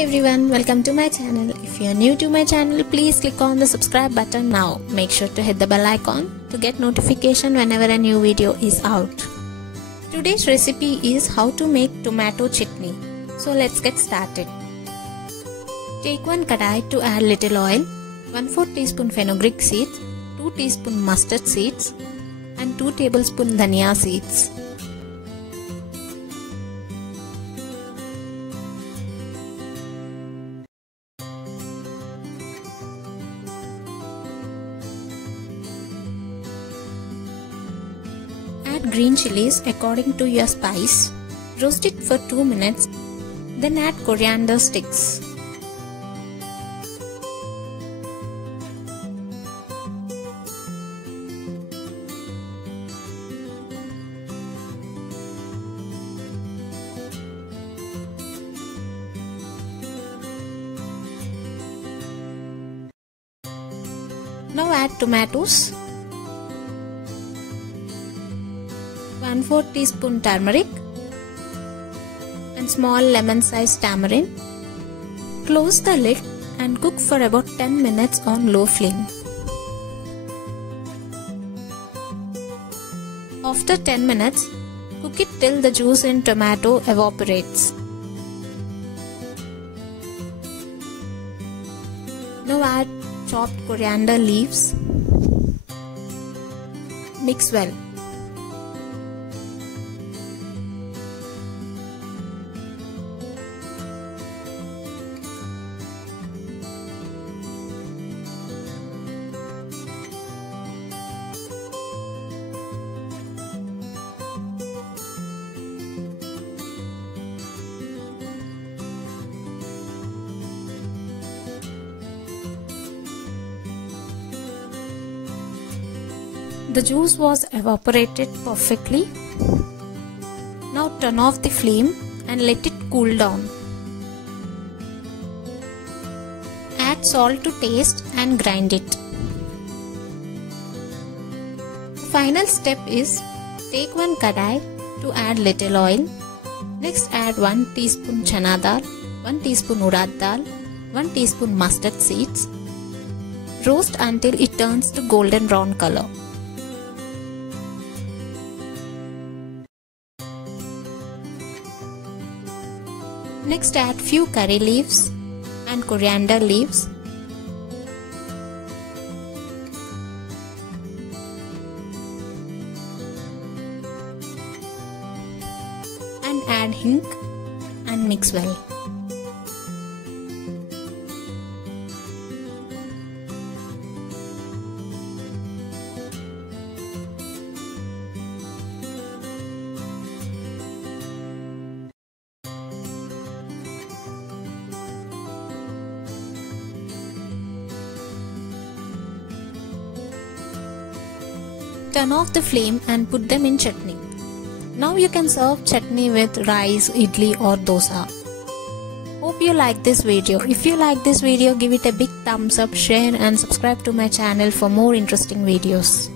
everyone, welcome to my channel. If you are new to my channel, please click on the subscribe button now. Make sure to hit the bell icon to get notification whenever a new video is out. Today's recipe is how to make tomato chutney. So let's get started. Take one kadai to add little oil, 1/4 teaspoon fenugreek seeds, 2 teaspoon mustard seeds and 2 tablespoon dhania seeds. Add green chilies according to your spice. Roast it for 2 minutes. Then add coriander sticks. Now add tomatoes, 1/4 teaspoon turmeric and small lemon sized tamarind. Close the lid and cook for about 10 minutes on low flame. After 10 minutes, cook it till the juice in tomato evaporates. Now add chopped coriander leaves. Mix well. The juice was evaporated perfectly. Now turn off the flame and let it cool down. Add salt to taste and grind it. Final step is take one kadai to add little oil. Next add 1 teaspoon Chana Dal, 1 teaspoon Urad Dal, 1 teaspoon mustard seeds. Roast until it turns to golden brown color. Next add few curry leaves and coriander leaves. And add hing and mix well. Turn off the flame and put them in chutney. Now you can serve chutney with rice, idli or dosa. Hope you like this video. If you like this video, give it a big thumbs up, share and subscribe to my channel for more interesting videos.